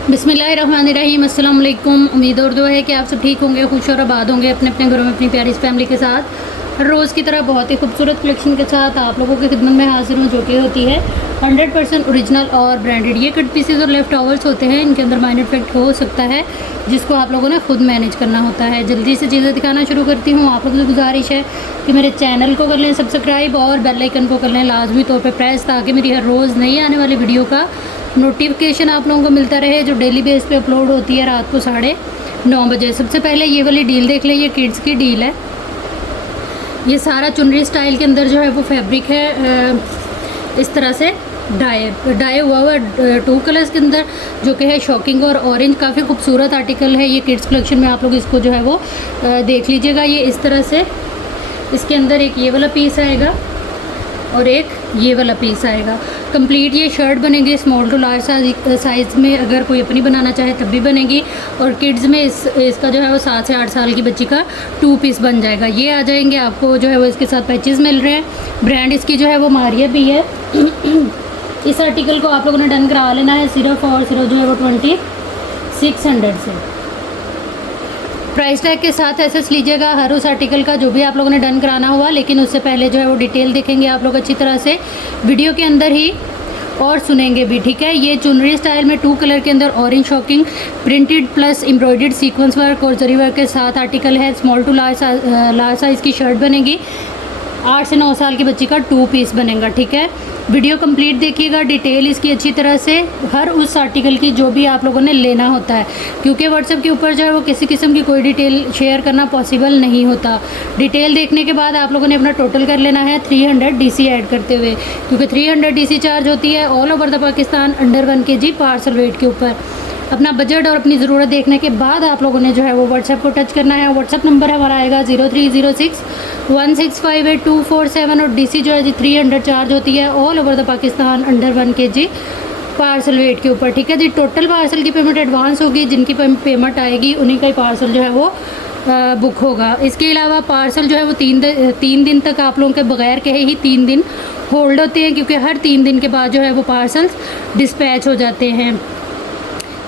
बिस्मिल्लाहिर्रहमानिर्रहीम, अस्सलाम वालेकुम। उम्मीद और दुआ है कि आप सब ठीक होंगे, खुश और आबाद होंगे अपने अपने घरों में अपनी प्यारी फैमिली के साथ। हर रोज़ की तरह बहुत ही खूबसूरत कलेक्शन के साथ आप लोगों की खिदमत में हाजिर हूँ, जो कि होती है 100% ओरिजिनल और ब्रांडेड। ये कट पीसेस और लेफ्ट ओवर्स होते हैं, इनके अंदर माइनर इफेक्ट हो सकता है जिसको आप लोगों ने खुद मैनेज करना होता है। जल्दी से चीज़ें दिखाना शुरू करती हूँ। आप लोगों से गुजारिश है कि मेरे चैनल को कर लें सब्सक्राइब और बेल आइकन को कर लें लाजमी तौर पर प्रेस, ताकि मेरी हर रोज़ नई आने वाली वीडियो का नोटिफिकेशन आप लोगों को मिलता रहे, जो डेली बेस पे अपलोड होती है रात को 9:30 बजे। सबसे पहले ये वाली डील देख लें, ये किड्स की डील है। ये सारा चुनरी स्टाइल के अंदर जो है वो फैब्रिक है इस तरह से डाई हुआ 2 कलर्स के अंदर, जो कि है शॉकिंग और ऑरेंज। काफ़ी खूबसूरत आर्टिकल है ये किड्स कलेक्शन में, आप लोग इसको जो है वो देख लीजिएगा। ये इस तरह से इसके अंदर एक ये वाला पीस आएगा और एक ये वाला पीस आएगा। कंप्लीट ये शर्ट बनेगी स्मॉल टू लार्ज साइज़ में, अगर कोई अपनी बनाना चाहे तब भी बनेगी। और किड्स में इसका जो है वो 7 से 8 साल की बच्ची का 2 पीस बन जाएगा। ये आ जाएंगे आपको जो है वो इसके साथ पैचेस मिल रहे हैं। ब्रांड इसकी जो है वो मारिया भी है। इस आर्टिकल को आप लोगों ने डन करा लेना है सिर्फ और सिर्फ जो है वो 2600 से। प्राइस टैग के साथ एसेस लीजिएगा हर उस आर्टिकल का जो भी आप लोगों ने डन कराना हुआ, लेकिन उससे पहले जो है वो डिटेल देखेंगे आप लोग अच्छी तरह से वीडियो के अंदर ही और सुनेंगे भी, ठीक है। ये चुनरी स्टाइल में 2 कलर के अंदर orange shocking printed plus embroidered sequence work और जरी वर्क के साथ आर्टिकल है। स्मॉल टू लार्ज साइज़ की शर्ट बनेगी। 8 से 9 साल की बच्ची का 2 पीस बनेगा, ठीक है। वीडियो कंप्लीट देखिएगा, डिटेल इसकी अच्छी तरह से हर उस आर्टिकल की जो भी आप लोगों ने लेना होता है, क्योंकि व्हाट्सएप के ऊपर जो है वो किसी किस्म की कोई डिटेल शेयर करना पॉसिबल नहीं होता। डिटेल देखने के बाद आप लोगों ने अपना टोटल कर लेना है 300 DC ऐड करते हुए, क्योंकि 300 DC चार्ज होती है all over the Pakistan under 1 kg parcel weight के ऊपर। अपना बजट और अपनी ज़रूरत देखने के बाद आप लोगों ने जो है वो व्हाट्सएप को टच करना है। व्हाट्सएप नंबर हमारा आएगा 030616582447 और DC जो है जी 300 चार्ज होती है all over the Pakistan under 1 kg parcel weight के ऊपर, ठीक है जी। टोटल पार्सल की पेमेंट एडवांस होगी, जिनकी पेमेंट आएगी उन्हीं का ही पार्सल जो है वो बुक होगा। इसके अलावा पार्सल जो है वो 3 दिन तक आप लोगों के बगैर कहे ही 3 दिन होल्ड होते हैं, क्योंकि हर 3 दिन के बाद जो है वो पार्सल्स डिस्पैच हो जाते हैं।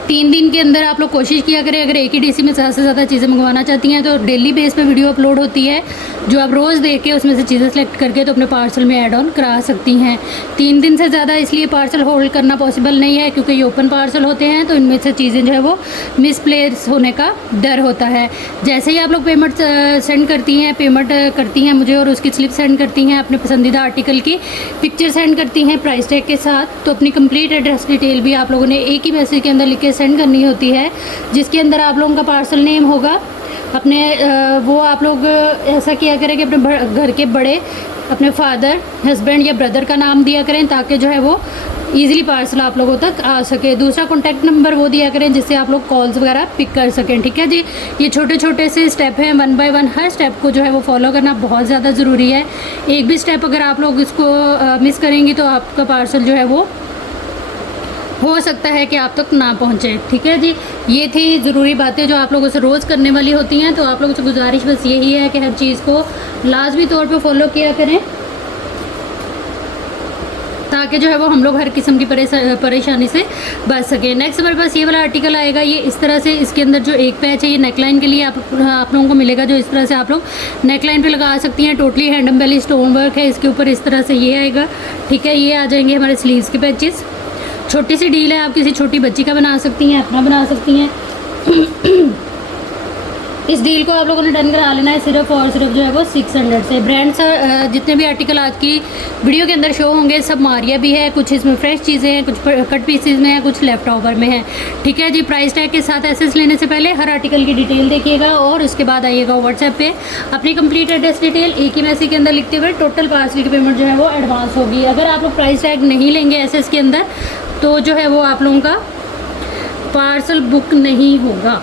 3 दिन के अंदर आप लोग कोशिश किया करें, अगर एक ही DC में ज़्यादा से ज़्यादा चीज़ें मंगवाना चाहती हैं तो डेली बेस पे वीडियो अपलोड होती है, जो आप रोज़ देख के उसमें से चीज़ें सेलेक्ट करके तो अपने पार्सल में ऐड ऑन करा सकती हैं। 3 दिन से ज़्यादा इसलिए पार्सल होल्ड करना पॉसिबल नहीं है, क्योंकि ये ओपन पार्सल होते हैं तो इनमें से चीज़ें जो है वो मिसप्लेस होने का डर होता है। जैसे ही आप लोग पेमेंट सेंड करती हैं, पेमेंट करती हैं मुझे और उसकी स्लिप सेंड करती हैं, अपने पसंदीदा आर्टिकल की पिक्चर सेंड करती हैं प्राइस टैग के साथ, तो अपनी कंप्लीट एड्रेस डिटेल भी आप लोगों ने एक ही मैसेज के अंदर लिख के सेंड करनी होती है, जिसके अंदर आप लोगों का पार्सल नेम होगा। अपने वो आप लोग ऐसा किया करें कि अपने घर के बड़े, अपने फादर, हस्बैंड या ब्रदर का नाम दिया करें, ताकि जो है वो ईज़िली पार्सल आप लोगों तक आ सके। दूसरा कॉन्टैक्ट नंबर वो दिया करें जिससे आप लोग कॉल्स वगैरह पिक कर सकें, ठीक है जी। ये छोटे छोटे से स्टेप हैं, 1 बाय 1 हर स्टेप को जो है वो फॉलो करना बहुत ज़्यादा ज़रूरी है। एक भी स्टेप अगर आप लोग इसको मिस करेंगी तो आपका पार्सल जो है वो हो सकता है कि आप तक ना पहुंचे, ठीक है जी। ये थी ज़रूरी बातें जो आप लोगों से रोज़ करने वाली होती हैं, तो आप लोगों से गुजारिश बस यही है कि हर चीज़ को लाजमी तौर पे फॉलो किया करें, ताकि जो है वो हम लोग हर किस्म की परेशानी से बच सकें। नेक्स्ट हमारे पास ये वाला आर्टिकल आएगा। ये इस तरह से इसके अंदर जो एक पैच है ये नेकलाइन के लिए आप लोगों को मिलेगा, जो इस तरह से आप लोग नेकलाइन पे लगा सकती हैं। टोटली हैंडम बेली स्टोन वर्क है इसके ऊपर, इस तरह से ये आएगा, ठीक है। ये आ जाएंगे हमारे स्लीव्स के पैचेस। छोटी सी डील है, आप किसी छोटी बच्ची का बना सकती हैं, अपना बना सकती हैं। इस डील को आप लोगों ने डन करा लेना है सिर्फ और सिर्फ जो है वो 600 से। ब्रांड्स जितने भी आर्टिकल आज की वीडियो के अंदर शो होंगे सब मारिया भी है, कुछ इसमें फ्रेश चीज़ें हैं, कुछ कट पीसेज में है, कुछ लेफ्ट ओवर में है, ठीक है जी। प्राइस टैग के साथ एसेस लेने से पहले हर आर्टिकल की डिटेल देखिएगा और उसके बाद आइएगा व्हाट्सएप पे अपनी कंप्लीट एड्रेस डिटेल एक ही मैसेज के अंदर लिखते हुए टोटल पार्सल की पेमेंट जो है वो एडवांस होगी। अगर आप लोग प्राइस टैग नहीं लेंगे एसेस के अंदर तो जो है वो आप लोगों का पार्सल बुक नहीं होगा।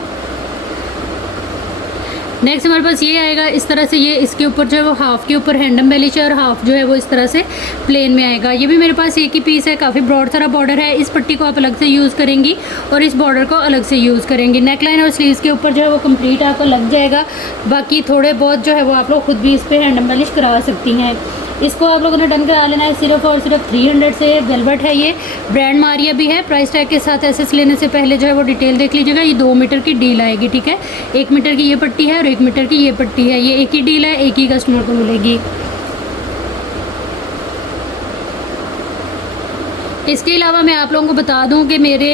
नेक्स्ट हमारे पास ये आएगा इस तरह से। ये इसके ऊपर जो है वो हाफ़ के ऊपर हैंडम बेली और हाफ़ जो है वो इस तरह से प्लेन में आएगा। ये भी मेरे पास एक ही पीस है, काफ़ी ब्रॉड सारा बॉर्डर है। इस पट्टी को आप अलग से यूज़ करेंगी और इस बॉर्डर को अलग से यूज़ करेंगी। नेकलाइन और स्लीव्स के ऊपर जो है वो कंप्लीट आपको लग जाएगा। बाकी थोड़े बहुत जो है वो आप लोग खुद भी इस पर हैंडम बेलिश करा सकती हैं। इसको आप लोगों ने डन करा लेना है सिर्फ और सिर्फ 300 से। वेलवेट है ये, ब्रांड मारिया भी है। प्राइस टैग के साथ एसेस लेने से पहले जो है वो डिटेल देख लीजिएगा। ये 2 मीटर की डील आएगी, ठीक है। 1 मीटर की ये पट्टी है और 1 मीटर की ये पट्टी है। ये एक ही डील है, एक ही कस्टमर को मिलेगी। इसके अलावा मैं आप लोगों को बता दूं कि मेरे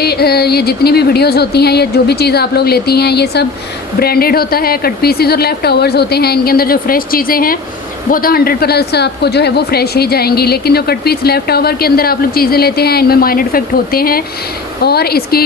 ये जितनी भी वीडियोस होती हैं, ये जो भी चीज़ आप लोग लेती हैं, ये सब ब्रांडेड होता है। कट पीसेस और लेफ्ट ओवर्स होते हैं। इनके अंदर जो फ्रेश चीज़ें हैं वो तो 100% आपको जो है वो फ्रेश ही जाएंगी, लेकिन जो कट पीस लेफ्ट ओवर के अंदर आप लोग चीज़ें लेते हैं, इनमें माइनर डिफेक्ट होते हैं और इसकी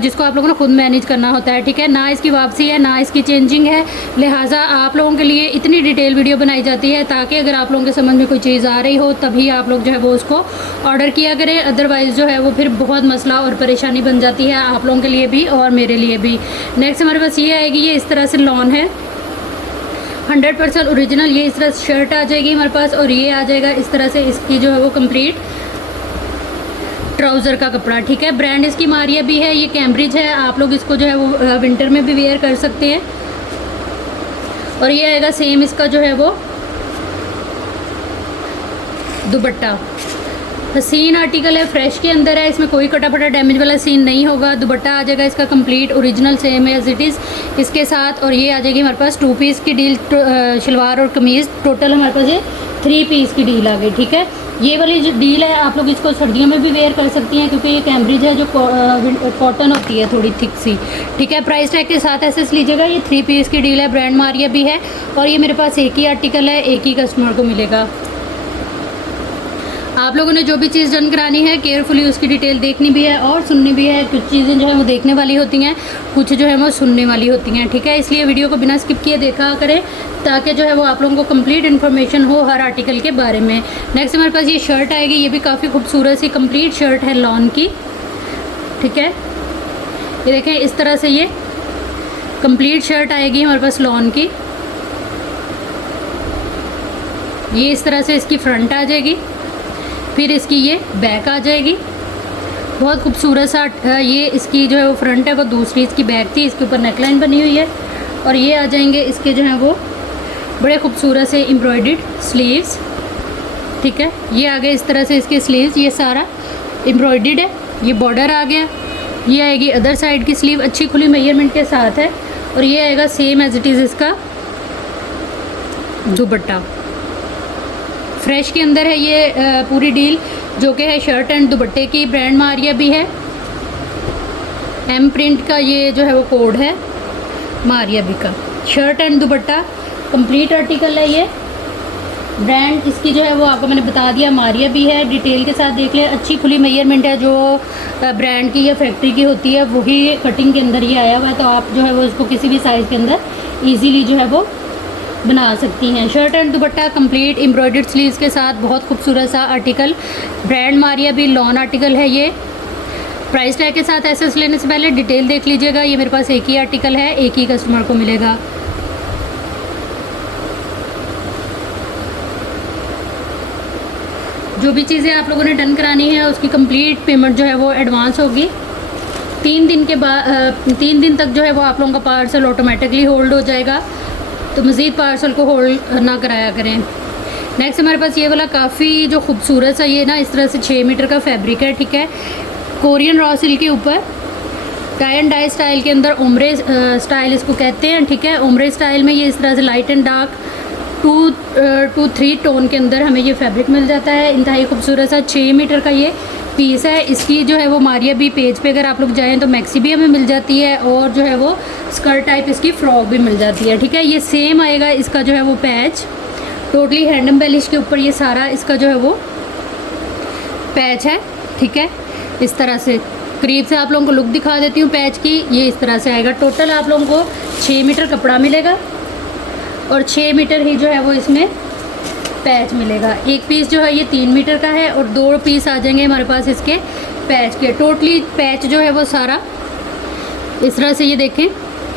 जिसको आप लोगों ने खुद मैनेज करना होता है, ठीक है। ना इसकी वापसी है, ना इसकी चेंजिंग है। लिहाजा आप लोगों के लिए इतनी डिटेल वीडियो बनाई जाती है ताकि अगर आप लोगों के समझ में कोई चीज़ आ रही हो तभी आप लोग जो है वो उसको ऑर्डर किया करें। अदरवाइज़ जो है वो फिर बहुत मसला और परेशानी बन जाती है आप लोगों के लिए भी और मेरे लिए भी। नेक्स्ट हमारे पास ये आएगी, ये इस तरह से लॉन है, 100% ओरिजिनल। ये इस तरह शर्ट आ जाएगी हमारे पास और ये आ जाएगा इस तरह से इसकी जो है वो कंप्लीट ट्राउज़र का कपड़ा, ठीक है। ब्रांड इसकी मारिया भी है। ये कैम्ब्रिज है। आप लोग इसको जो है वो विंटर में भी वेयर कर सकते हैं। और ये आएगा सेम इसका जो है वो दुपट्टा। हसीन आर्टिकल है, फ्रेश के अंदर है। इसमें कोई कटा फटा डैमेज वाला सीन नहीं होगा। दुपट्टा आ जाएगा इसका कंप्लीट ओरिजिनल सेम है एज इट इज़ इसके साथ। और ये आ जाएगी हमारे पास 2 पीस की डील, शलवार और कमीज़। टोटल हमारे पास ये 3 पीस की डील आ गई, ठीक है। ये वाली जो डील है आप लोग इसको सर्दियों में भी वेयर कर सकती हैं क्योंकि ये कैम्ब्रिज है जो कॉटन होती है थोड़ी थिक सी, ठीक है। प्राइस टैग के साथ एसेस लीजिएगा। ये 3 पीस की डील है, ब्रांड मारिया भी है। और ये मेरे पास एक ही आर्टिकल है, एक ही कस्टमर को मिलेगा। आप लोगों ने जो भी चीज़ डन करानी है केयरफुली उसकी डिटेल देखनी भी है और सुननी भी है। कुछ चीज़ें जो है वो देखने वाली होती हैं, कुछ जो है वो सुनने वाली होती हैं, ठीक है। इसलिए वीडियो को बिना स्किप किए देखा करें ताकि जो है वो आप लोगों को कंप्लीट इन्फॉर्मेशन हो हर आर्टिकल के बारे में। नेक्स्ट हमारे पास ये शर्ट आएगी। ये भी काफ़ी खूबसूरत सी कंप्लीट शर्ट है लॉन की, ठीक है। ये देखें इस तरह से ये कंप्लीट शर्ट आएगी हमारे पास लॉन की। ये इस तरह से इसकी फ्रंट आ जाएगी, फिर इसकी ये बैक आ जाएगी। बहुत खूबसूरत सा ये इसकी जो है वो फ्रंट है, वो दूसरी इसकी बैक थी। इसके ऊपर नेकलाइन बनी हुई है और ये आ जाएंगे इसके जो हैं वो बड़े खूबसूरत से एम्ब्रॉयडर्ड स्लीव्स, ठीक है। ये आ गए इस तरह से इसके स्लीव्स, ये सारा एम्ब्रॉयडर्ड है। ये बॉर्डर आ गया। ये आएगी अदर साइड की स्लीव, अच्छी खुली मेजरमेंट के साथ है। और ये आएगा सेम एज इट इज़ इसका दुपट्टा। फ्रेश के अंदर है ये पूरी डील जो कि है शर्ट एंड दुपट्टे की। ब्रांड मारिया भी है। एम प्रिंट का ये जो है वो कोड है मारिया भी का। Shirt and dupatta complete article है ये। ब्रांड इसकी जो है वो आपको मैंने बता दिया मारिया भी है। डिटेल के साथ देख लें। अच्छी खुली मेजरमेंट है, जो ब्रांड की या फैक्ट्री की होती है वही कटिंग के अंदर ये आया हुआ है। तो आप जो है वो इसको किसी भी साइज़ के अंदर ईजीली जो है वो बना सकती हैं। Shirt and dupatta complete embroidered sleeves के साथ बहुत खूबसूरत सा आर्टिकल। ब्रांड मारिया भी लॉन आर्टिकल है ये। प्राइस टैग के साथ एसेस लेने से पहले डिटेल देख लीजिएगा। ये मेरे पास एक ही आर्टिकल है, एक ही कस्टमर को मिलेगा। जो भी चीज़ें आप लोगों ने डन करानी है उसकी कंप्लीट पेमेंट जो है वो एडवांस होगी। 3 दिन के बाद 3 दिन तक जो है वो आप लोगों का पार्सल ऑटोमेटिकली होल्ड हो जाएगा, तो मज़ीद पार्सल को होल्ड ना कराया करें। नेक्स्ट हमारे पास ये वाला काफ़ी जो खूबसूरत सा ये ना इस तरह से 6 मीटर का फैब्रिक है, ठीक है। कोरियन रॉ सिल्क के ऊपर टाई एंड डाई स्टाइल के अंदर ओमरे स्टाइल इसको कहते हैं, ठीक है। ओमरे स्टाइल में ये इस तरह से लाइट एंड डार्क 2-3 टोन के अंदर हमें ये फैब्रिक मिल जाता है। इंतहाई खूबसूरत सा 6 मीटर का ये पीस है। इसकी जो है वो मारिया भी पेज पे अगर आप लोग जाएं तो मैक्सी भी हमें मिल जाती है और जो है वो स्कर्ट टाइप इसकी फ्रॉक भी मिल जाती है, ठीक है। ये सेम आएगा इसका जो है वो पैच, टोटली हैंड एम्बेलिश के ऊपर ये सारा इसका जो है वो पैच है, ठीक है। इस तरह से करीब से आप लोगों को लुक दिखा देती हूँ पैच की। ये इस तरह से आएगा। टोटल आप लोगों को 6 मीटर कपड़ा मिलेगा और 6 मीटर ही जो है वो इसमें पैच मिलेगा। एक पीस जो है ये 3 मीटर का है और 2 पीस आ जाएंगे हमारे पास इसके पैच के। टोटली पैच जो है वो सारा इस तरह से ये देखें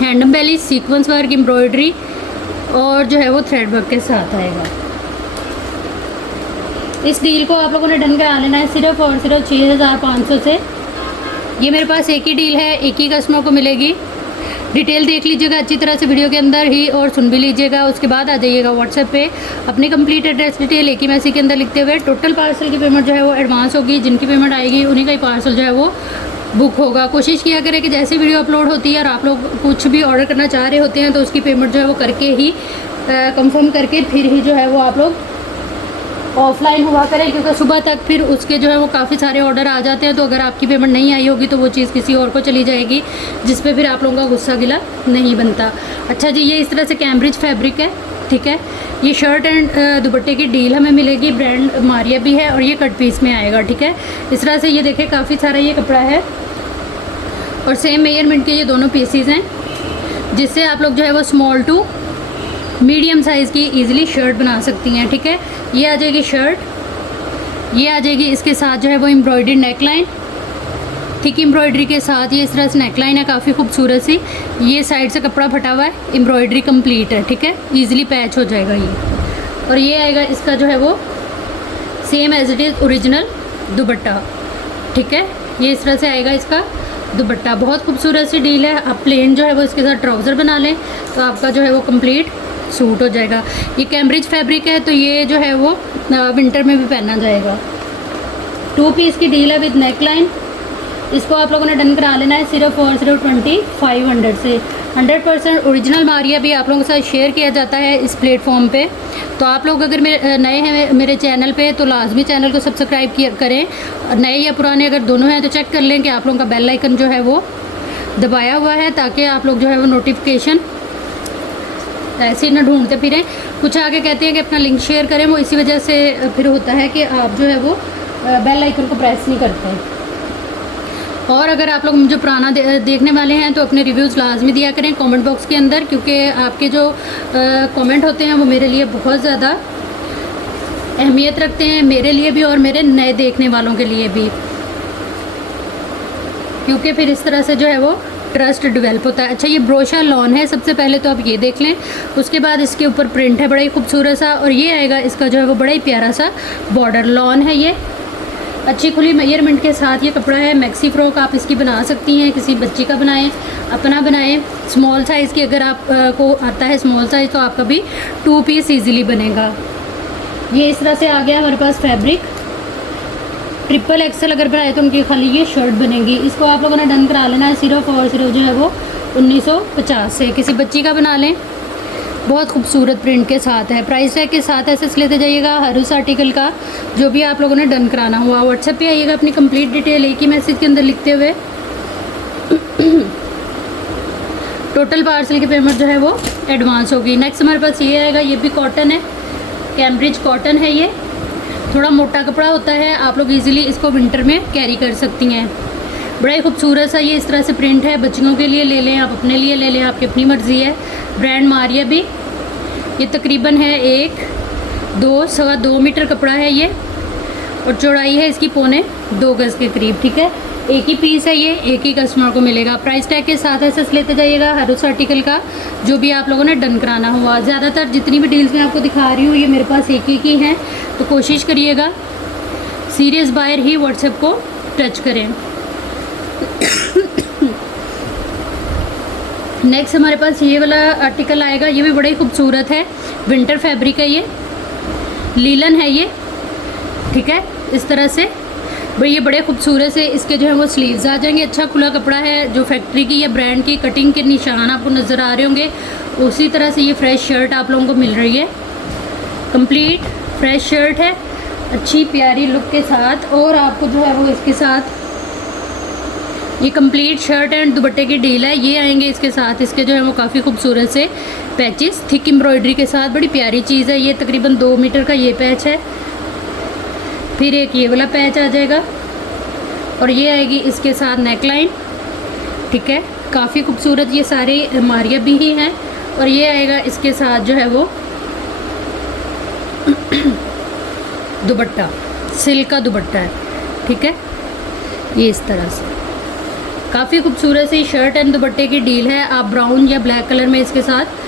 hand embellish sequence work embroidery और जो है वो थ्रेड वर्क के साथ आएगा। इस डील को आप लोगों ने डन करा लेना है सिर्फ और सिर्फ 6500 से। ये मेरे पास एक ही डील है, एक ही कस्टमर को मिलेगी। डिटेल देख लीजिएगा अच्छी तरह से वीडियो के अंदर ही और सुन भी लीजिएगा। उसके बाद आ जाइएगा व्हाट्सएप पे अपनी कंप्लीट एड्रेस डिटेल एक ही मैसेज के अंदर लिखते हुए। टोटल पार्सल की पेमेंट जो है वो एडवांस होगी, जिनकी पेमेंट आएगी उन्हीं का ही पार्सल जो है वो बुक होगा। कोशिश किया करें कि जैसे वीडियो अपलोड होती है और आप लोग कुछ भी ऑर्डर करना चाह रहे होते हैं तो उसकी पेमेंट जो है वो करके ही कंफर्म करके फिर ही जो है वो आप लोग ऑफलाइन हुआ करें, क्योंकि सुबह तक फिर उसके जो है वो काफ़ी सारे ऑर्डर आ जाते हैं। तो अगर आपकी पेमेंट नहीं आई होगी तो वो चीज़ किसी और को चली जाएगी, जिस पे फिर आप लोगों का गुस्सा गिला नहीं बनता। अच्छा जी, ये इस तरह से कैम्ब्रिज फैब्रिक है, ठीक है। ये शर्ट एंड दुपट्टे की डील हमें मिलेगी, ब्रांड मारिया भी है और ये कट पीस में आएगा, ठीक है। इस तरह से ये देखें काफ़ी सारा ये कपड़ा है और सेम मेजरमेंट के ये दोनों पीसीज हैं, जिससे आप लोग जो है वो स्मॉल टू मीडियम साइज़ की इजीली शर्ट बना सकती हैं, ठीक है। ये आ जाएगी शर्ट, ये आ जाएगी इसके साथ जो है वो एम्ब्रॉयडरी नेकलाइन, थिक एम्ब्रॉयडरी के साथ ये इस तरह से नेकलाइन है काफ़ी खूबसूरत सी। ये साइड से कपड़ा फटा हुआ है, एम्ब्रॉयडरी कंप्लीट है, ठीक है, इजीली पैच हो जाएगा ये। और ये आएगा इसका जो है वो same as it is original dupatta, ठीक है। ये इस तरह से आएगा इसका दुपट्टा, बहुत खूबसूरत सी डील है। आप प्लेन जो है वो इसके साथ ट्राउज़र बना लें तो आपका जो है वो कंप्लीट सूट हो जाएगा। ये कैम्ब्रिज फैब्रिक है तो ये जो है वो विंटर में भी पहना जाएगा। 2 पीस की डील है विद नेकलाइन। इसको आप लोगों ने डन करा लेना है सिर्फ और सिर्फ 2500 से। 100% ओरिजिनल मारिया भी आप लोगों के साथ शेयर किया जाता है इस प्लेटफॉर्म पे। तो आप लोग अगर नए हैं मेरे चैनल पे तो लाजमी चैनल को सब्सक्राइब करें। नए या पुराने अगर दोनों हैं तो चेक कर लें कि आप लोगों का बेल आइकन जो है वो दबाया हुआ है, ताकि आप लोग जो है वो नोटिफिकेशन ऐसे ही ना ढूंढते फिरें। कुछ आगे कहते हैं कि अपना लिंक शेयर करें, वो इसी वजह से फिर होता है कि आप जो है वो बेल आइकन को प्रेस नहीं करते। और अगर आप लोग मुझे पुराना देखने वाले हैं तो अपने रिव्यूज़ लाजमी दिया करें कमेंट बॉक्स के अंदर, क्योंकि आपके जो कमेंट होते हैं वो मेरे लिए बहुत ज़्यादा अहमियत रखते हैं, मेरे लिए भी और मेरे नए देखने वालों के लिए भी, क्योंकि फिर इस तरह से जो है वो ट्रस्ट डेवलप होता है। अच्छा, ये ब्रोशा लॉन है, सबसे पहले तो आप ये देख लें। उसके बाद इसके ऊपर प्रिंट है बड़ा ही खूबसूरत सा, और ये आएगा इसका जो है वो बड़ा ही प्यारा सा बॉर्डर लॉन है। ये अच्छी खुली मेजरमेंट के साथ ये कपड़ा है। मैक्सी फ्रॉक आप इसकी बना सकती हैं, किसी बच्ची का बनाएं, अपना बनाएं। स्मॉल साइज़ की अगर आप को आता है स्मॉल साइज़ तो आपका भी 2 पीस ईज़िली बनेगा। ये इस तरह से आ गया हमारे पास फैब्रिक। ट्रिपल एक्सल अगर बनाए तो उनकी खाली ये शर्ट बनेगी। इसको आप लोगों ने डन करा लेना है सिर्फ और सिर्फ जो है वो 1950 से। किसी बच्ची का बना लें, बहुत खूबसूरत प्रिंट के साथ है। प्राइस टैग के साथ ऐसे लेते जाइएगा हर उस आर्टिकल का जो भी आप लोगों ने डन कराना हुआ। व्हाट्सएप पे आइएगा अपनी कंप्लीट डिटेल एक ही मैसेज के अंदर लिखते हुए। टोटल पार्सल की पेमेंट जो है वो एडवांस होगी। नेक्स्ट हमारे पास ये आएगा, ये भी कॉटन है, कैम्ब्रिज कॉटन है। ये थोड़ा मोटा कपड़ा होता है, आप लोग इजीली इसको विंटर में कैरी कर सकती हैं। बड़ा ही खूबसूरत सा ये इस तरह से प्रिंट है। बच्चियों के लिए ले लें, आप अपने लिए ले लें, आपकी अपनी मर्ज़ी है। ब्रांड मारिया भी। ये तकरीबन है 1, 2, सवा 2 मीटर कपड़ा है ये, और चौड़ाई है इसकी 1.25 गज़ के करीब, ठीक है। एक ही पीस है ये, एक ही कस्टमर को मिलेगा। प्राइस टैग के साथ ऐसे लेते जाइएगा हर उस आर्टिकल का जो भी आप लोगों ने डन कराना हुआ। ज़्यादातर जितनी भी डील्स मैं आपको दिखा रही हूँ ये मेरे पास एक ही हैं, तो कोशिश करिएगा सीरियस बायर ही व्हाट्सएप को टच करें। नेक्स्ट हमारे पास ये वाला आर्टिकल आएगा, ये भी बड़ा ही खूबसूरत है। विंटर फैब्रिक है, ये लीलन है ये, ठीक है। इस तरह से भाई ये बड़े खूबसूरत से इसके जो है वो स्लीव्स आ जाएंगे। अच्छा खुला कपड़ा है, जो फैक्ट्री की या ब्रांड की कटिंग के निशान आपको नज़र आ रहे होंगे, उसी तरह से ये फ्रेश शर्ट आप लोगों को मिल रही है। कंप्लीट फ्रेश शर्ट है, अच्छी प्यारी लुक के साथ, और आपको जो है वो इसके साथ ये कंप्लीट शर्ट एंड दुपट्टे की डील है। ये आएंगे इसके साथ, इसके जो है वो काफ़ी खूबसूरत से पैचेस थिक एम्ब्रॉयडरी के साथ, बड़ी प्यारी चीज़ है। ये तकरीबन 2 मीटर का ये पैच है, फिर एक ये वाला पैच आ जाएगा, और ये आएगी इसके साथ नेकलाइन, ठीक है। काफ़ी खूबसूरत ये सारे मारिया भी ही हैं, और ये आएगा इसके साथ जो है वो दुपट्टा, सिल्क का दुपट्टा है, ठीक है। ये इस तरह से काफ़ी खूबसूरत सी शर्ट एंड दुपट्टे की डील है। आप ब्राउन या ब्लैक कलर में इसके साथ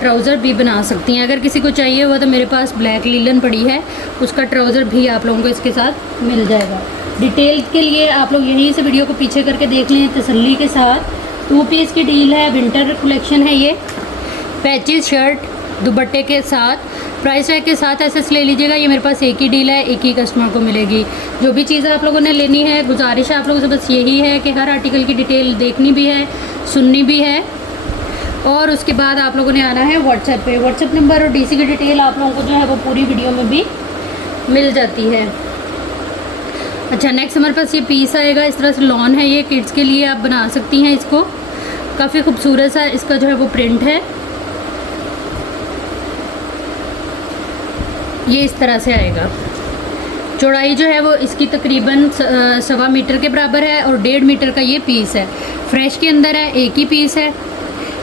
ट्राउज़र भी बना सकती हैं। अगर किसी को चाहिए हुआ तो मेरे पास ब्लैक लीलन पड़ी है, उसका ट्राउज़र भी आप लोगों को इसके साथ मिल जाएगा। डिटेल के लिए आप लोग यहीं से वीडियो को पीछे करके देख लें तसल्ली के साथ, 2 पीस की डील है, विंटर कलेक्शन है ये। पैचेस शर्ट दुपट्टे के साथ, प्राइस टैग के साथ एसएस ले लीजिएगा। ये मेरे पास एक ही डील है, एक ही कस्टमर को मिलेगी। जो भी चीज़ आप लोगों ने लेनी है, गुजारिश है आप लोगों से बस यही है कि हर आर्टिकल की डिटेल देखनी भी है, सुननी भी है, और उसके बाद आप लोगों ने आना है व्हाट्सएप पे। व्हाट्सएप नंबर और डीसी की डिटेल आप लोगों को जो है वो पूरी वीडियो में भी मिल जाती है। अच्छा, नेक्स्ट हमारे पास ये पीस आएगा, इस तरह से लॉन है ये, किड्स के लिए आप बना सकती हैं इसको। काफ़ी खूबसूरत सा इसका जो है वो प्रिंट है। ये इस तरह से आएगा। चौड़ाई जो है वो इसकी तकरीबन 1.25 मीटर के बराबर है और 1.5 मीटर का ये पीस है। फ्रेश के अंदर है, एक ही पीस है,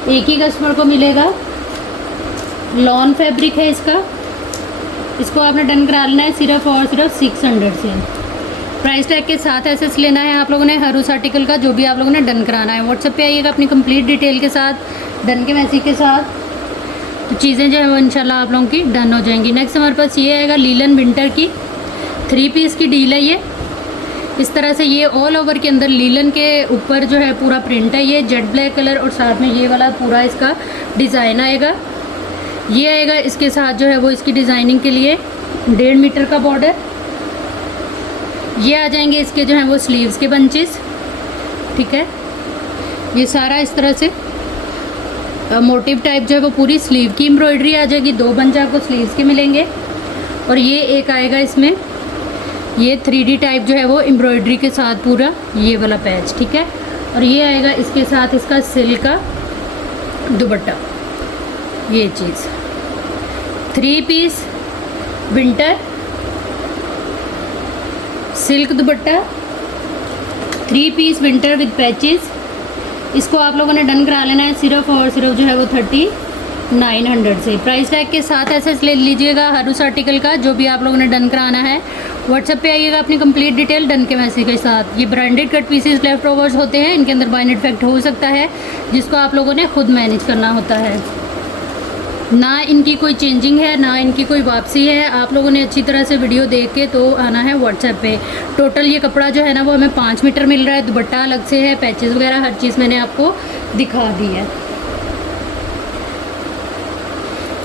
एक ही कस्टमर को मिलेगा। लॉन फैब्रिक है इसका। इसको आपने डन करा लेना है सिर्फ और सिर्फ 600 से। प्राइस टैग के साथ एसएस लेना है आप लोगों ने हर उस आर्टिकल का, जो भी आप लोगों ने डन कराना है। व्हाट्सएप पे आइएगा अपनी कंप्लीट डिटेल के साथ, डन के मैसेज के साथ, तो चीज़ें जो है वो इंशाल्लाह आप लोगों की डन हो जाएंगी। नेक्स्ट हमारे पास ये आएगा लीलन विंटर की 3 पीस की डील है ये। इस तरह से ये ऑल ओवर के अंदर लीलन के ऊपर जो है पूरा प्रिंट है ये, जेट ब्लैक कलर, और साथ में ये वाला पूरा इसका डिज़ाइन आएगा। ये आएगा इसके साथ जो है वो इसकी डिज़ाइनिंग के लिए 1.5 मीटर का बॉर्डर। ये आ जाएंगे इसके जो है वो स्लीव्स के बंचेस, ठीक है। ये सारा इस तरह से मोटिव टाइप जो है वो पूरी स्लीव की एम्ब्रॉयडरी आ जाएगी। 2 बंच आपको स्लीव्स के मिलेंगे। और ये एक आएगा इसमें ये 3D टाइप जो है वो एम्ब्रॉयडरी के साथ पूरा ये वाला पैच, ठीक है। और ये आएगा इसके साथ इसका सिल्क का दुपट्टा, ये चीज़ 3 piece winter silk dupatta, 3 piece winter with patches. इसको आप लोगों ने डन करा लेना है सिर्फ और सिर्फ जो है वो 3900 से। प्राइस टैग के साथ एसएस ले लीजिएगा हर उस आर्टिकल का, जो भी आप लोगों ने डन कराना है। व्हाट्सएप पे आइएगा अपनी कंप्लीट डिटेल डन के मैसेज के साथ। ये branded cut pieces left overs होते हैं, इनके अंदर बाइंड इफेक्ट हो सकता है, जिसको आप लोगों ने खुद मैनेज करना होता है। ना इनकी कोई चेंजिंग है, ना इनकी कोई वापसी है। आप लोगों ने अच्छी तरह से वीडियो देख के तो आना है व्हाट्सएप पे। टोटल ये कपड़ा जो है ना वो हमें 5 मीटर मिल रहा है। दुपट्टा अलग से है, पैचेस वगैरह हर चीज़ मैंने आपको दिखा दी है।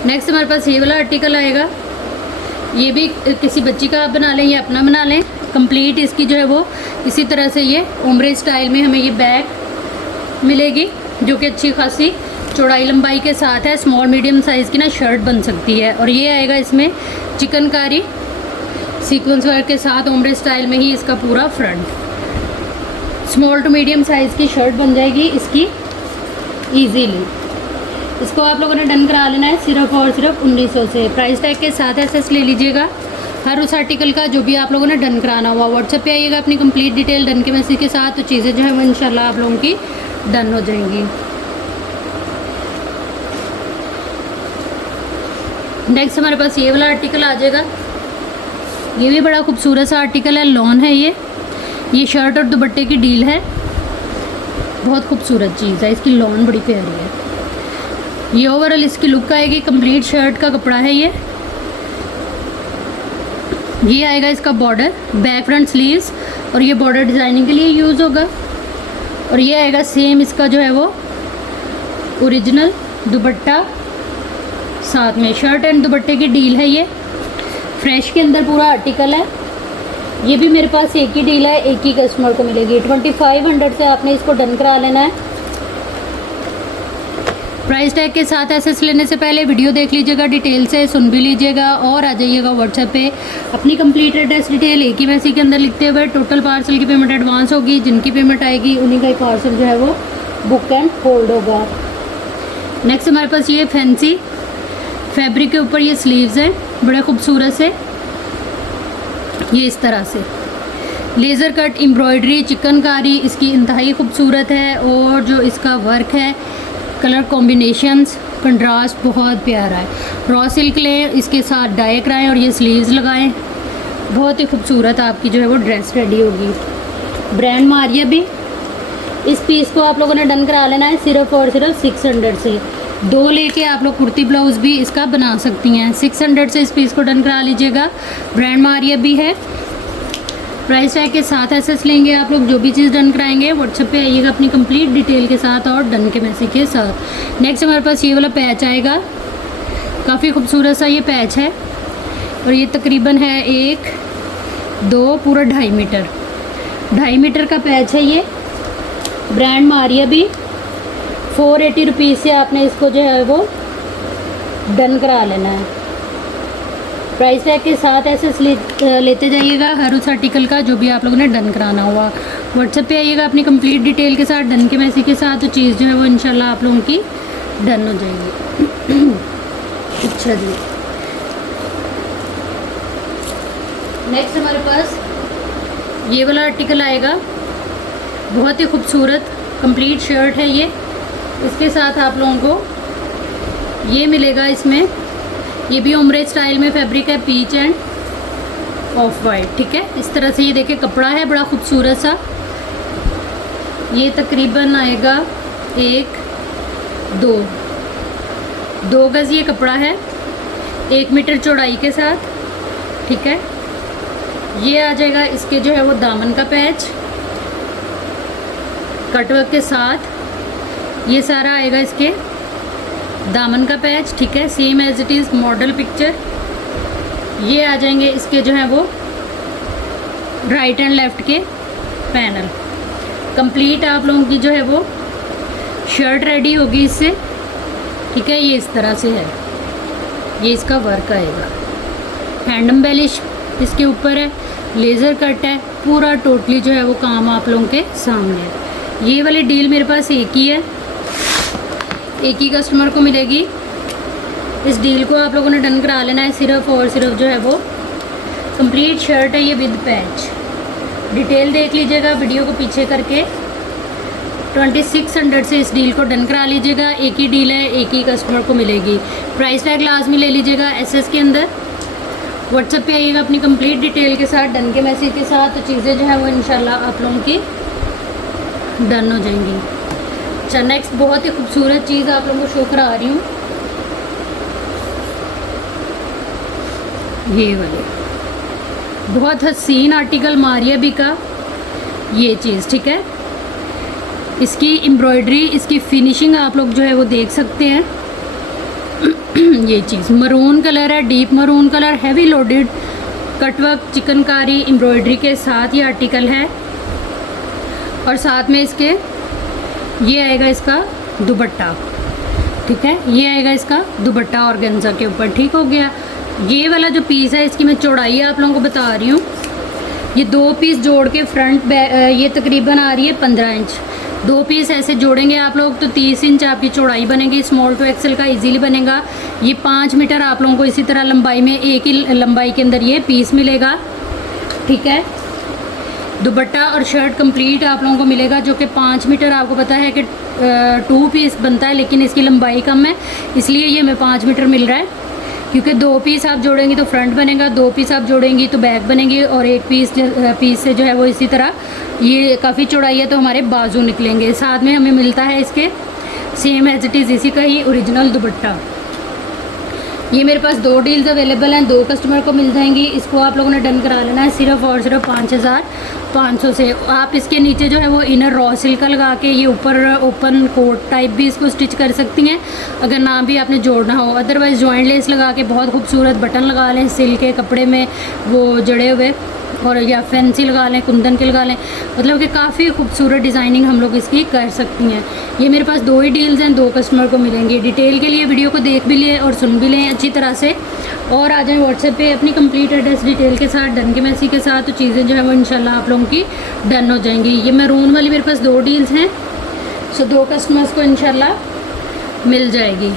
नेक्स्ट हमारे पास ये वाला आर्टिकल आएगा। ये भी किसी बच्ची का आप बना लें या अपना बना लें। कंप्लीट इसकी जो है वो इसी तरह से ये ओम्ब्रे स्टाइल में हमें ये बैग मिलेगी, जो कि अच्छी खासी चौड़ाई लंबाई के साथ है। स्मॉल मीडियम साइज़ की ना शर्ट बन सकती है। और ये आएगा इसमें चिकनकारी सीक्वेंस वर्क के साथ ओम्ब्रे स्टाइल में ही इसका पूरा front. Small to medium size की शर्ट बन जाएगी इसकी ईजीली। इसको आप लोगों ने डन करा लेना है सिर्फ और सिर्फ 1900 से। प्राइस टैग के साथ एसएस ले लीजिएगा हर उस आर्टिकल का, जो भी आप लोगों ने डन कराना हुआ। व्हाट्सएप पे आइएगा अपनी कंप्लीट डिटेल डन के मैसेज के साथ, तो चीज़ें जो है वो इंशाल्लाह आप लोगों की डन हो जाएंगी। नेक्स्ट हमारे पास ये वाला आर्टिकल आ जाएगा। ये भी बड़ा खूबसूरत सा आर्टिकल है, लॉन है ये शर्ट और दुपट्टे की डील है। बहुत खूबसूरत चीज़ है, इसकी लॉन बड़ी प्यारी है। ये ओवरऑल इसकी लुक आएगी। कंप्लीट शर्ट का कपड़ा है ये आएगा इसका बॉर्डर, बैक फ्रंट स्लीव्स, और ये बॉर्डर डिज़ाइनिंग के लिए यूज़ होगा। और ये आएगा सेम इसका जो है वो ओरिजिनल दुपट्टा, साथ में शर्ट एंड दुपट्टे की डील है। ये फ्रेश के अंदर पूरा आर्टिकल है। ये भी मेरे पास एक ही डील है, एक ही कस्टमर को मिलेगी। 2500 से आपने इसको डन करा लेना है। प्राइस टैग के साथ एसएस लेने से पहले वीडियो देख लीजिएगा, डिटेल से सुन भी लीजिएगा, और आ जाइएगा व्हाट्सएप पे अपनी कंप्लीट एड्रेस डिटेल एक ही मैसेज के अंदर लिखते हुए। टोटल पार्सल की पेमेंट एडवांस होगी, जिनकी पेमेंट आएगी उन्हीं का ही पार्सल जो है वो बुक एंड होल्ड होगा। नेक्स्ट हमारे पास ये फैंसी फैब्रिक के ऊपर ये स्लीव्स हैं, बड़े खूबसूरत से। ये इस तरह से लेज़र कट एम्ब्रॉयडरी चिकनकारी इसकी इंतहाई खूबसूरत है। और जो इसका वर्क है, कलर कॉम्बिनेशंस, कंट्रास्ट बहुत प्यारा है। रॉ सिल्क लें, इसके साथ डाई कराएँ और ये स्लीव्स लगाएं, बहुत ही खूबसूरत आपकी जो है वो ड्रेस रेडी होगी। ब्रांड मारिया भी। इस पीस को आप लोगों ने डन करा लेना है सिर्फ और सिर्फ 600 से। 2 लेके आप लोग कुर्ती ब्लाउज़ भी इसका बना सकती हैं। 600 से इस पीस को डन करा लीजिएगा। ब्रांड मारिया भी है। प्राइस टैग के साथ एसेस लेंगे आप लोग। जो भी चीज़ डन कराएंगे व्हाट्सएप पे आइएगा अपनी कंप्लीट डिटेल के साथ और डन के मैसेज के साथ। नेक्स्ट हमारे पास ये वाला पैच आएगा, काफ़ी खूबसूरत सा ये पैच है और ये तकरीबन है 1 2 पूरा 2.5 मीटर, 2.5 मीटर का पैच है ये। ब्रांड मारिया भी 480 रुपीज़ से आपने इसको जो है वो डन करा लेना है। प्राइस टैग के साथ ऐसे लेते जाइएगा हर उस आर्टिकल का जो भी आप लोगों ने डन कराना हुआ। व्हाट्सएप पे आइएगा अपनी कंप्लीट डिटेल के साथ डन के मैसेज के साथ, तो चीज़ जो है वो इंशाल्लाह आप लोगों की डन हो जाएगी। अच्छा जी, नेक्स्ट हमारे पास ये वाला आर्टिकल आएगा, बहुत ही खूबसूरत कंप्लीट शर्ट है ये। इसके साथ आप लोगों को ये मिलेगा, इसमें ये भी ओमरे स्टाइल में फैब्रिक है, पीच एंड ऑफ वाइट। ठीक है, इस तरह से ये देखिए कपड़ा है बड़ा खूबसूरत सा। ये तकरीबन आएगा 1 2 गज़ ये कपड़ा है, 1 मीटर चौड़ाई के साथ। ठीक है, ये आ जाएगा इसके जो है वो दामन का पैच कटवर्क के साथ, ये सारा आएगा इसके दामन का पैच। ठीक है, same as it is model picture. ये आ जाएंगे इसके जो है वो राइट एंड लेफ़्ट के पैनल। कंप्लीट आप लोगों की जो है वो शर्ट रेडी होगी इससे। ठीक है, ये इस तरह से है, ये इसका वर्क आएगा, हैंड एम्बेलिश इसके ऊपर है, लेज़र कट है, पूरा टोटली जो है वो काम आप लोगों के सामने है। ये वाली डील मेरे पास एक ही है, एक ही कस्टमर को मिलेगी। इस डील को आप लोगों ने डन करा लेना है सिर्फ और सिर्फ जो है वो कंप्लीट शर्ट है ये विद पैच। डिटेल देख लीजिएगा वीडियो को पीछे करके। 2600 से इस डील को डन करा लीजिएगा। एक ही डील है, एक ही कस्टमर को मिलेगी। प्राइस टैग लाजमी ले लीजिएगा एसएस के अंदर। व्हाट्सएप पे आइएगा अपनी कंप्लीट डिटेल के साथ डन के मैसेज के साथ, तो चीज़ें जो है वो इंशाल्लाह आप लोगों की डन हो जाएंगी। अच्छा, नेक्स्ट बहुत ही खूबसूरत चीज़ आप लोगों को शो करा रही हूँ, ये वाली बहुत हसीन आर्टिकल मारिया बी का ये चीज़। ठीक है, इसकी एम्ब्रॉयडरी, इसकी फिनिशिंग आप लोग जो है वो देख सकते हैं। ये चीज़ मरून कलर है, deep maroon colour, heavy loaded cutwork chikankari embroidery के साथ ये आर्टिकल है। और साथ में इसके ये आएगा इसका दुपट्टा। ठीक है, ये आएगा इसका दुपट्टा ऑर्गेन्जा के ऊपर। ठीक हो गया। ये वाला जो पीस है इसकी मैं चौड़ाई आप लोगों को बता रही हूँ। ये 2 पीस जोड़ के फ्रंट ये तकरीबन आ रही है 15 इंच। 2 पीस ऐसे जोड़ेंगे आप लोग तो 30 इंच आपकी चौड़ाई बनेगी। स्मॉल टू एक्सेल का इजीली बनेगा। ये 5 मीटर आप लोगों को इसी तरह लंबाई में, एक ही लंबाई के अंदर ये पीस मिलेगा। ठीक है, दुपट्टा और शर्ट कंप्लीट आप लोगों को मिलेगा, जो कि 5 मीटर आपको पता है कि 2 पीस बनता है, लेकिन इसकी लंबाई कम है इसलिए ये हमें 5 मीटर मिल रहा है। क्योंकि 2 पीस आप जोड़ेंगी तो फ्रंट बनेगा, 2 पीस आप जोड़ेंगी तो बैक बनेगी, और 1 पीस से जो है वो इसी तरह ये काफ़ी चौड़ाई है तो हमारे बाजू निकलेंगे। साथ में हमें मिलता है इसके सेम एज इट इज़ इसी का ही ओरिजिनल दुपट्टा। ये मेरे पास 2 डील्स अवेलेबल हैं, 2 कस्टमर को मिल जाएंगी। इसको आप लोगों ने डन करा लेना है सिर्फ और सिर्फ 5500 से। आप इसके नीचे जो है वो इनर रॉ सिल्क का लगा के ये ऊपर ओपन कोट टाइप भी इसको स्टिच कर सकती हैं अगर ना भी आपने जोड़ना हो। अदरवाइज़ जॉइंट लेस लगा के बहुत खूबसूरत बटन लगा लें सिल्क के कपड़े में वो जड़े हुए, और या फैंसी लगा लें, कुंदन के लगा लें, मतलब कि काफ़ी खूबसूरत डिज़ाइनिंग हम लोग इसकी कर सकती हैं। ये मेरे पास 2 ही डील्स हैं, 2 कस्टमर को मिलेंगी। डिटेल के लिए वीडियो को देख भी लिए और सुन भी लें अच्छी तरह से, और आ जाएँ व्हाट्सएप पे अपनी कंप्लीट एड्रेस डिटेल के साथ डन के मैसेज के साथ, तो चीज़ें जो है वो इंशाल्लाह आप लोगों की डन हो जाएंगी। ये मैरून वाली मेरे पास 2 डील्स हैं, सो 2 कस्टमर्स को इंशाल्लाह मिल जाएगी।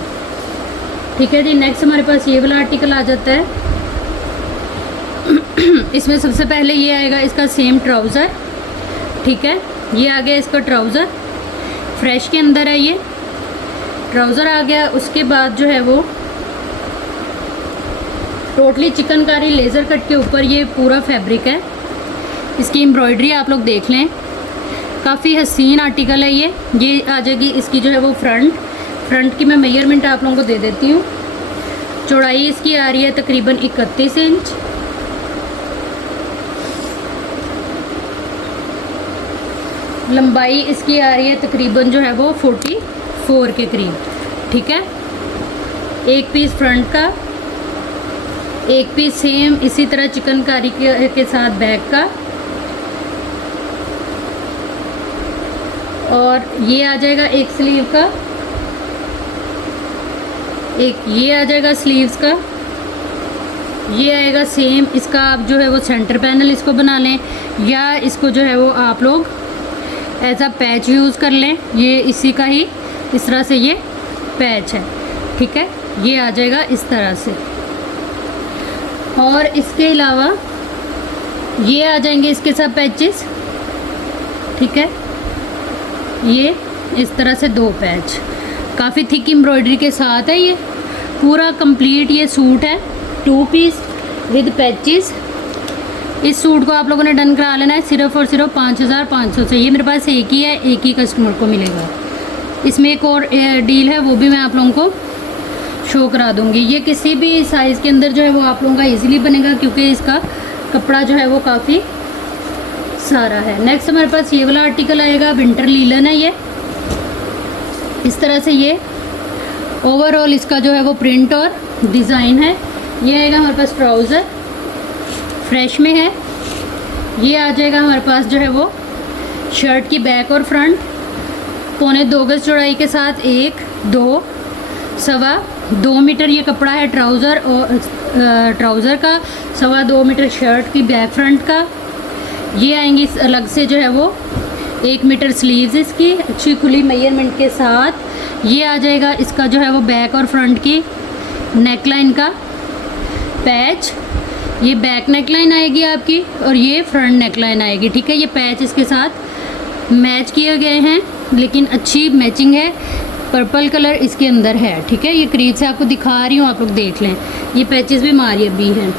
ठीक है जी, नेक्स्ट हमारे पास ये वाला आर्टिकल आ जाता है। इसमें सबसे पहले ये आएगा इसका सेम ट्राउज़र। ठीक है, ये आ गया इसका ट्राउज़र, फ्रेश के अंदर है ये ट्राउज़र आ गया। उसके बाद जो है वो टोटली चिकनकारी लेज़र कट के ऊपर ये पूरा फैब्रिक है। इसकी एम्ब्रॉयडरी आप लोग देख लें, काफ़ी हसीन आर्टिकल है ये आ जाएगी इसकी जो है वो फ्रंट की मैं मेजरमेंट आप लोगों को दे देती हूँ। चौड़ाई इसकी आ रही है तकरीबन 31 इंच, लंबाई इसकी आ रही है तकरीबन जो है वो 44 के करीब, ठीक है। एक पीस फ्रंट का, एक पीस सेम इसी तरह चिकनकारी के साथ बैक का, और ये आ जाएगा एक स्लीव का, एक ये आ जाएगा स्लीव्स का, ये आएगा सेम। इसका आप जो है वो सेंटर पैनल इसको बना लें, या इसको जो है वो आप लोग एज अ पैच यूज़ कर लें। ये इसी का ही इस तरह से ये पैच है, ठीक है। ये आ जाएगा इस तरह से, और इसके अलावा ये आ जाएंगे इसके साथ पैचेस, ठीक है। ये इस तरह से 2 पैच, काफ़ी थिक एम्ब्रॉयडरी के साथ है। ये पूरा कंप्लीट ये सूट है 2 पीस विद पैचेस। इस सूट को आप लोगों ने डन करा लेना है सिर्फ और सिर्फ 5500 से। ये मेरे पास एक ही है, एक ही कस्टमर को मिलेगा। इसमें एक और डील है, वो भी मैं आप लोगों को शो करा दूँगी। ये किसी भी साइज़ के अंदर जो है वो आप लोगों का ईज़िली बनेगा, क्योंकि इसका कपड़ा जो है वो काफ़ी सारा है। नेक्स्ट हमारे पास ये वाला आर्टिकल आएगा, विंटर लीलन है ये। इस तरह से ये ओवरऑल इसका जो है वो प्रिंट और डिज़ाइन है। ये आएगा हमारे पास ट्राउज़र, फ्रेश में है। ये आ जाएगा हमारे पास जो है वो शर्ट की बैक और फ्रंट, 2.25 गज चौड़ाई के साथ 1, 2, 2.25 मीटर ये कपड़ा है ट्राउज़र, और ट्राउज़र का 2.25 मीटर शर्ट की बैक फ्रंट का। ये आएंगी अलग से जो है वो 1 मीटर स्लीव्स इसकी अच्छी खुली मेजरमेंट के साथ। ये आ जाएगा इसका जो है वो बैक और फ्रंट की नेकलाइन का पैच। ये बैक नेकलाइन आएगी आपकी, और ये फ्रंट नेकलाइन आएगी, ठीक है। ये पैच इसके साथ मैच किए गए हैं, लेकिन अच्छी मैचिंग है। पर्पल कलर इसके अंदर है, ठीक है। ये करीब से आपको दिखा रही हूँ, आप लोग देख लें। ये पैचेस भी मारिए भी हैं,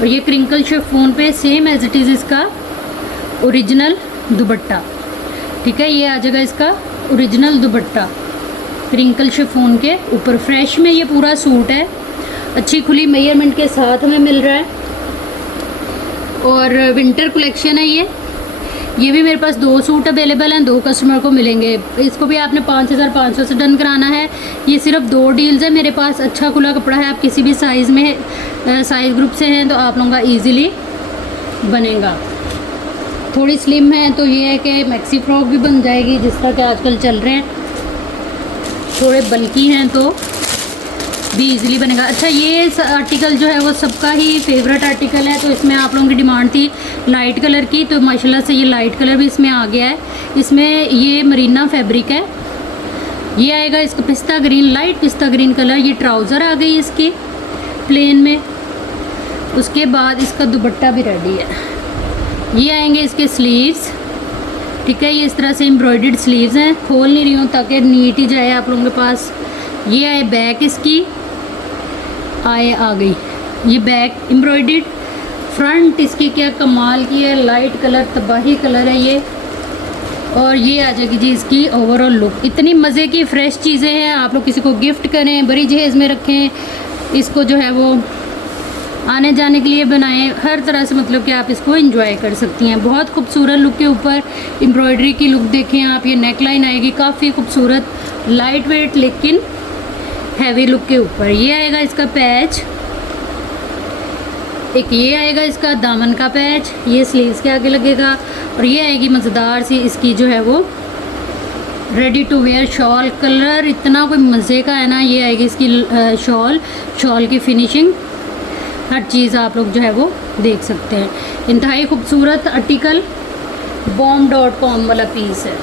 और ये क्रिंकल शिफॉन पे सेम एज इट इज़ इसका ओरिजिनल दुपट्टा, ठीक है। ये आ जाएगा इसका ओरिजिनल दुपट्टा क्रिंकल शिफॉन के ऊपर। फ्रेश में ये पूरा सूट है, अच्छी खुली मेजरमेंट के साथ हमें मिल रहा है, और विंटर कलेक्शन है ये भी मेरे पास 2 सूट अवेलेबल हैं, 2 कस्टमर को मिलेंगे। इसको भी आपने 5500 से डन कराना है। ये सिर्फ 2 डील्स है मेरे पास। अच्छा खुला कपड़ा है, आप किसी भी साइज़ में साइज़ ग्रुप से हैं तो आप लोगों का ईज़िली बनेगा। थोड़ी स्लिम है तो ये है कि मैक्सी फ्रॉक भी बन जाएगी, जिस तरह के आजकल चल रहे हैं। थोड़े बल्की हैं तो भी इजीली बनेगा। अच्छा, ये आर्टिकल जो है वो सबका ही फेवरेट आर्टिकल है, तो इसमें आप लोगों की डिमांड थी लाइट कलर की, तो माशाल्लाह से ये लाइट कलर भी इसमें आ गया है। इसमें ये मरीना फैब्रिक है। ये आएगा इसका पिस्ता ग्रीन, लाइट पिस्ता ग्रीन कलर। ये ट्राउज़र आ गई इसकी प्लेन में। उसके बाद इसका दुपट्टा भी रेडी है। ये आएंगे इसके स्लीव्स, ठीक है। ये इस तरह से एम्ब्रॉयडर्ड स्लीव्स हैं, खोल नहीं रही हूँ ताकि नीट ही जाए आप लोगों के पास। ये आए बैक इसकी आ गई, ये बैक एम्ब्रॉयडर्ड। फ्रंट इसकी क्या कमाल की है, लाइट कलर तबाही कलर है ये। और ये आ जाएगी जी इसकी ओवरऑल लुक। इतनी मज़े की फ़्रेश चीज़ें हैं, आप लोग किसी को गिफ्ट करें, बड़ी जहेज़ में रखें, इसको जो है वो आने जाने के लिए बनाएं, हर तरह से मतलब कि आप इसको एंजॉय कर सकती हैं। बहुत खूबसूरत लुक के ऊपर एम्ब्रॉयडरी की लुक देखें आप। ये नेक लाइन आएगी काफ़ी खूबसूरत, लाइट वेट लेकिन हैवी लुक के ऊपर। ये आएगा इसका पैच, एक ये आएगा इसका दामन का पैच, ये स्लीव्स के आगे लगेगा। और ये आएगी मज़ेदार सी इसकी जो है वो ready to wear shawl. Colour इतना कोई मज़े का है ना। ये आएगी इसकी शॉल की फिनिशिंग, हर चीज़ आप लोग जो है वो देख सकते हैं। इंतहाई खूबसूरत आर्टिकल bomb.com वाला पीस है।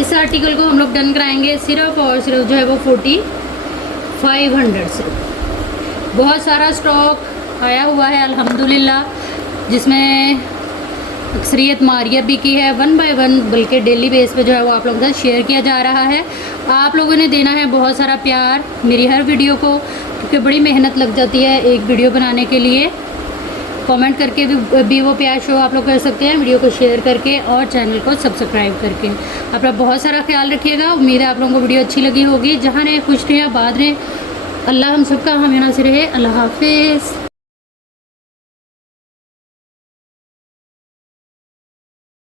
इस आर्टिकल को हम लोग डन कराएंगे सिर्फ और सिर्फ जो है वो 4500 से। बहुत सारा स्टॉक आया हुआ है अल्हम्दुलिल्लाह, जिसमें अक्सरियत मारिया भी की है 1 बाय 1, बल्कि डेली बेस पे जो है वो आप लोगों के साथ शेयर किया जा रहा है। आप लोगों ने देना है बहुत सारा प्यार मेरी हर वीडियो को, क्योंकि बड़ी मेहनत लग जाती है एक वीडियो बनाने के लिए। कमेंट करके भी वो प्यार शो आप लोग कर सकते हैं, वीडियो को शेयर करके और चैनल को सब्सक्राइब करके। अपना बहुत सारा ख्याल रखिएगा। उम्मीद है आप लोगों को वीडियो अच्छी लगी होगी। जहाँ रहे खुश रहे, आबाद रहे, अल्लाह हम सबका हमें नासिर रहे। अल्लाह हाफिज़।